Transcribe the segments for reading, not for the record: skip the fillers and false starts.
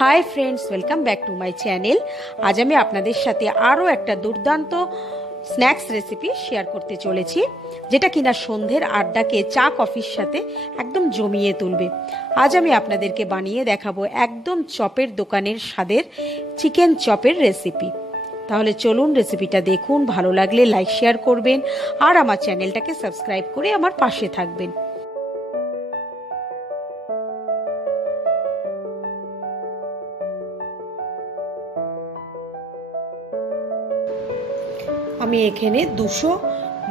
Hi friends, welcome back to my channel. আজ আমি আপনাদের সাথে আরও একটা দুর্দান্ত স্ন্যাক্স রেসিপি শেয়ার করতে চলেছি, যেটা কিনা সন্ধ্যের আড্ডাকে চা কফির সাথে একদম জমিয়ে তুলবে। আজ আমি আপনাদেরকে বানিয়ে দেখাবো একদম চপের দোকানের স্বাদের চিকেন চপের রেসিপি। তাহলে চলুন রেসিপিটা দেখুন, ভালো লাগলে লাইক শেয়ার করবেন আর আমার চ্যানেলটাকে সাবস্ক্রাইব করে আমার পাশে থাকবেন। আমি এখানে 200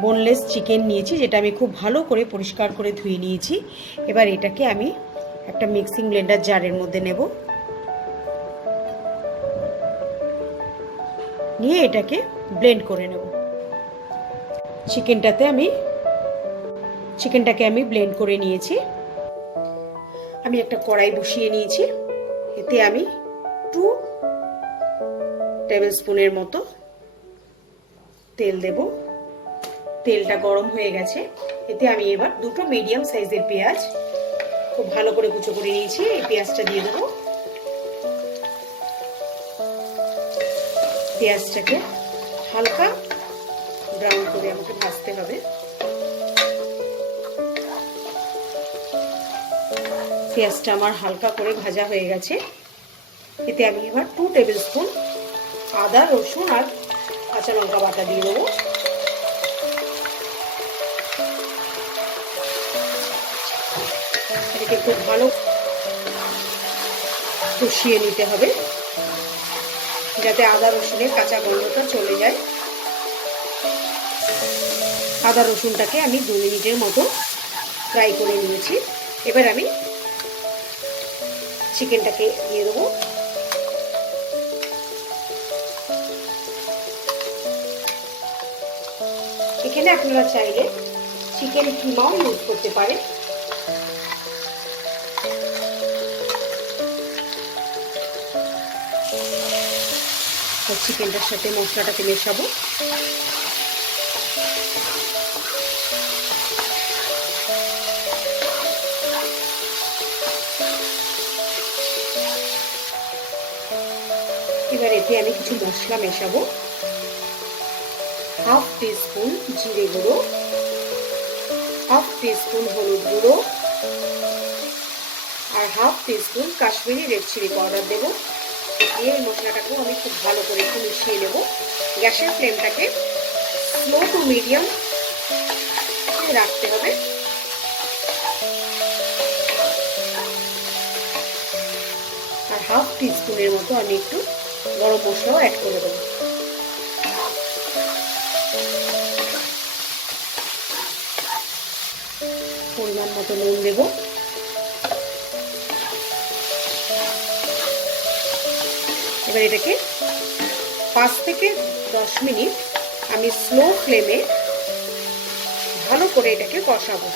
বোনলেস চিকেন নিয়েছি, যেটা আমি খুব ভালো করে পরিষ্কার করে ধুয়ে নিয়েছি। এবার এটাকে আমি একটা মিক্সিং ব্লেন্ডার জারের মধ্যে নেব, নিয়ে এটাকে ব্লেন্ড করে নেব। চিকেনটাকে আমি ব্লেন্ড করে নিয়েছি। আমি একটা কড়াই বসিয়ে নিয়েছি, এতে আমি 2 টেবিল স্পুনের মতো তেল দেব। তেলটা গরম হয়ে গেছে, এতে আমি এবার 2টো মিডিয়াম সাইজের পেঁয়াজ খুব ভালো করে কুচো করে নিয়েছি, এই পেঁয়াজটা দিয়ে দেবো। পেঁয়াজটাকে হালকা ব্রাউন করে আমাকে ভাজতে হবে। পেঁয়াজটা আমার হালকা করে ভাজা হয়ে গেছে, এতে আমি এবার 2 টেবিল স্পুন আদা, রসুন আর কাঁচা লঙ্কা বাটা দিয়ে দেবো। এটাকে খুব ভালো কষিয়ে নিতে হবে, যাতে আদা রসুনের কাঁচা গন্ধটা চলে যায়। আদা রসুনটাকে আমি 2 মিনিটের মতো ফ্রাই করে নিয়েছি। এবার আমি চিকেনটাকে দিয়ে দেবো। এখানে আপনারা চাইলে চিকেন কিমাও ইউজ করতে পারেন। চিকেনটার সাথে মশলাটাকে মেশাবো। এবার এতে আমি কিছু মশলা মেশাবো। হাফ টিস্পুন জিরে গুঁড়ো, হাফ টিস্পুন হলুদ গুঁড়ো আর half teaspoon Kashmiri red chilli powder দেবো। এই মশলাটাকেও আমি খুব ভালো করে একটু মিশিয়ে নেব। গ্যাসের ফ্লেমটাকে স্লো টু মিডিয়াম রাখতে হবে। আর হাফ টিস্পুনের মতো আমি একটু গরম মশলাও অ্যাড করে দেবো। পরিমাণ মতো নুন দেব। এবার এটাকে 5 থেকে 10 মিনিট আমি স্লো ফ্লেমে ভালো করে এটাকে কষাবো।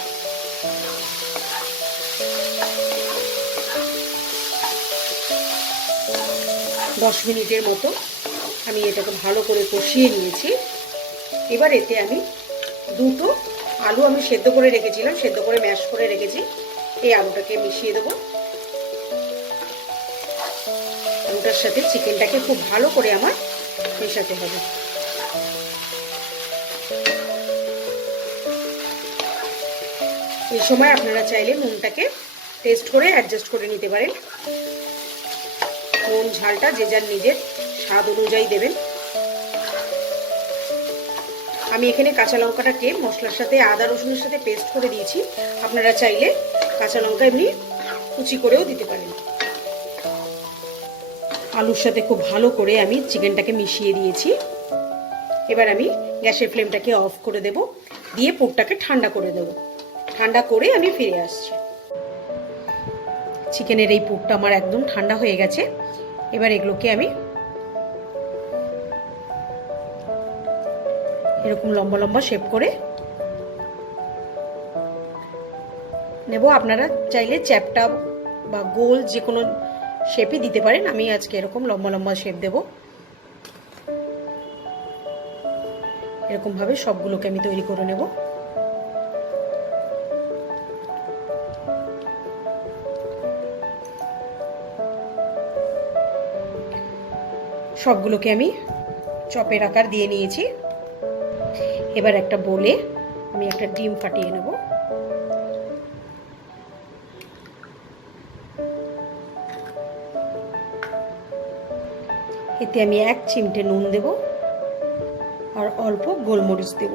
দশ মিনিটের মতো আমি এটাকে ভালো করে কষিয়ে নিয়েছি। এবার এতে আমি 2টো আলু আমি সেদ্ধ করে রেখেছিলাম, সেদ্ধ করে ম্যাশ করে রেখেছি, এই আলুটাকে মিশিয়ে দেবো। আলুটার সাথে চিকেনটাকে খুব ভালো করে আমার মেশাতে হবে। এই সময় আপনারা চাইলে নুনটাকে টেস্ট করে অ্যাডজাস্ট করে নিতে পারেন। নুন ঝালটা যে যার নিজের স্বাদ অনুযায়ী দেবেন। আমি এখানে কাঁচা লঙ্কাটাকে মশলার সাথে আদা রসুনের সাথে পেস্ট করে দিয়েছি, আপনারা চাইলে কাঁচা লঙ্কা এমনি কুচি করেও দিতে পারেন। আলুর সাথে খুব ভালো করে আমি চিকেনটাকে মিশিয়ে দিয়েছি। এবার আমি গ্যাসের ফ্লেমটাকে অফ করে দেব, দিয়ে পুরটাকে ঠান্ডা করে দেব। ঠান্ডা করে আমি ফিরে আসছি। চিকেনের এই পুরটা আমার একদম ঠান্ডা হয়ে গেছে। এবার এগুলোকে আমি এরকম লম্বা লম্বা শেপ করে নেব। আপনারা চাইলে চ্যাপটা বা গোল যে কোনো শেপই দিতে পারেন। আমি আজকে এরকম লম্বা লম্বা শেপ দেব। এরকম ভাবে সবগুলোকে আমি তৈরি করে নেব। সবগুলোকে আমি চপের আকার দিয়ে নিয়েছি। এবার একটা বোলে আমি একটা ডিম ফাটিয়ে নেব। এতে আমি 1 চিমটে নুন দেব আর অল্প গোলমরিচ দেব।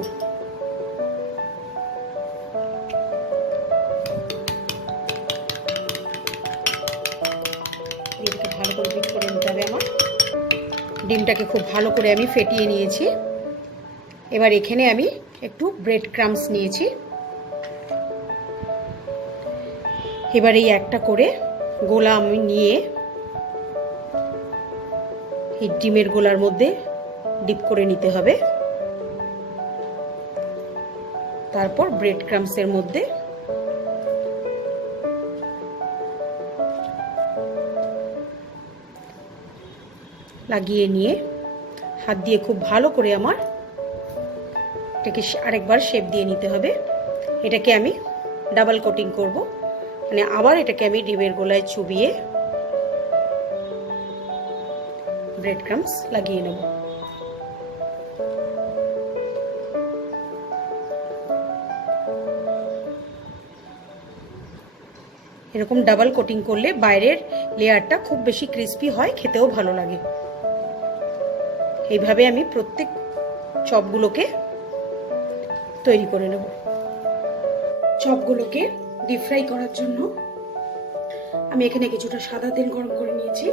এটাকে ভালো করে বিট করে নিতে হবে আমার। ডিমটাকে খুব ভালো করে আমি ফেটিয়ে নিয়েছি। এবার এখানে আমি একটু ব্রেড ক্রাম্বস নিয়েছি। এবার এই একটা করে গোলা আমি নিয়ে এই ডিমের গোলার মধ্যে ডিপ করে নিতে হবে। তারপর ব্রেড ক্রাম্বসের মধ্যে লাগিয়ে নিয়ে হাত দিয়ে খুব ভালো করে আমার এটাকে আরেকবার শেপ দিয়ে নিতে হবে। এটাকে আমি ডাবল কোটিং করব, মানে আবার এটাকে আমি ডিমের গোলায় চুবিয়ে ব্রেড ক্রাম্বস লাগিয়ে নেব। এরকম ডাবল কোটিং করলে বাইরের লেয়ারটা খুব বেশি ক্রিস্পি হয়, খেতেও ভালো লাগে। এইভাবে আমি প্রত্যেক চপগুলোকে তৈরি করে নেব। চপগুলোকে ডিপ ফ্রাই করার জন্য আমি এখানে কিছুটা সাদা তেল গরম করে নিয়েছি।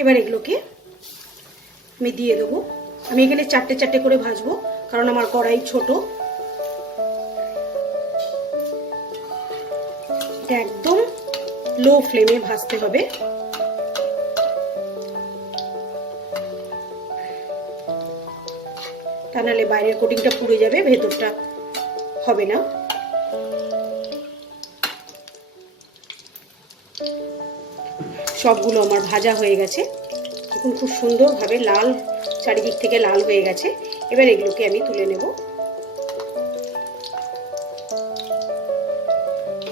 এবার এগুলোকে আমি দিয়ে দেবো। আমি এখানে 4টে 4টে করে ভাজবো, কারণ আমার কড়াই ছোট। এটা একদম লো ফ্লেমে ভাজতে হবে। তা নাহলে বাইরের কোটিংটা পুড়ে যাবে, ভেতরটা হবে না। সবগুলো আমার ভাজা হয়ে গেছে। এখন খুব সুন্দরভাবে লাল, চারিদিক থেকে লাল হয়ে গেছে। এবার এগুলোকে আমি তুলে নেব।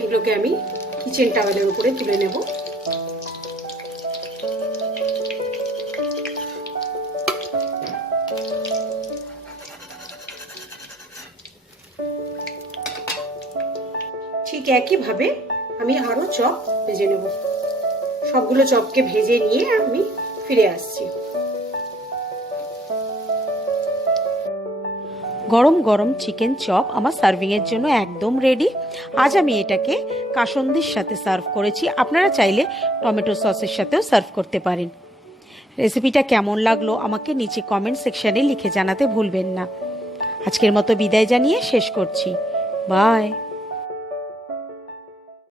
এগুলোকে আমি কিচেন টাওয়েলের উপরে তুলে নেব। ঠিক একইভাবে আমি আরো চপ ভেজে নেব। সবগুলো চপকে ভেজে নিয়ে আমি ফিরে আসছি। গরম গরম চিকেন চপ আমার সার্ভিংয়ের জন্য একদম রেডি। আজ আমি এটাকে কাসন্দির সাথে সার্ভ করেছি। আপনারা চাইলে টমেটো সসের সাথেও সার্ভ করতে পারেন। রেসিপিটা কেমন লাগলো আমাকে নিচে কমেন্ট সেকশনে লিখে জানাতে ভুলবেন না। আজকের মতো বিদায় জানিয়ে শেষ করছি। বাই।